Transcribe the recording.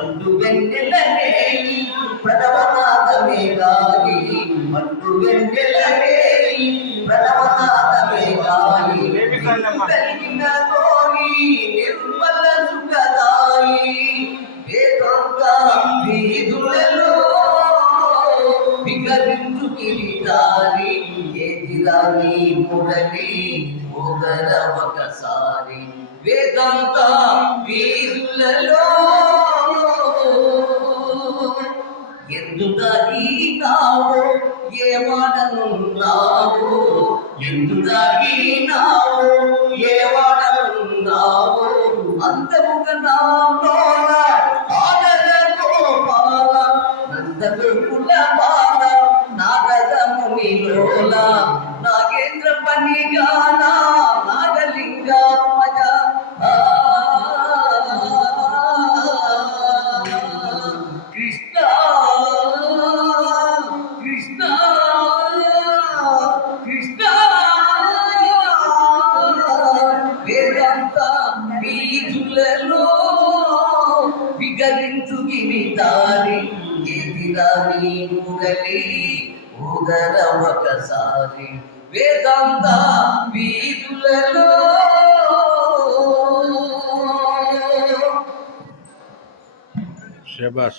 ಮಂಡು ಬೆನ್ನೆಲ್ಲೇ ಪ್ರಣವನಾಥವೇ ಗಾಯಿ ಮಂಡು ಬೆನ್ನೆಲ್ಲೇ ಪ್ರಣವನಾಥವೇ ಗಾಯಿ ಬೆಳಗಿನ ಕೋರಿ ನಿರ್ಮಲ ಸುಖದಾಯಿ ವೇದೋಕ್ತೀದುలలో ವಿಕರಿಂದು ಕಿರಿದಾರಿ ఏదిలాని మురళి ఒకర ఒకసారి వేదంతా వీరులలో ఎందుగా గీతావు ఏ వాడనున్నావు ఎందుగా గీనావు ఏ వాడనున్నావు అందముగా నాలోన ఆదర గోపాల నందగుల బాల నారదమునిలోల నాగేంద్ర పనిగానా కలలో విగరించు గిరి తారి ఎదిరా నీ మురళి ఉదర ఒకసారి వేదాంత వీధులలో శబాష్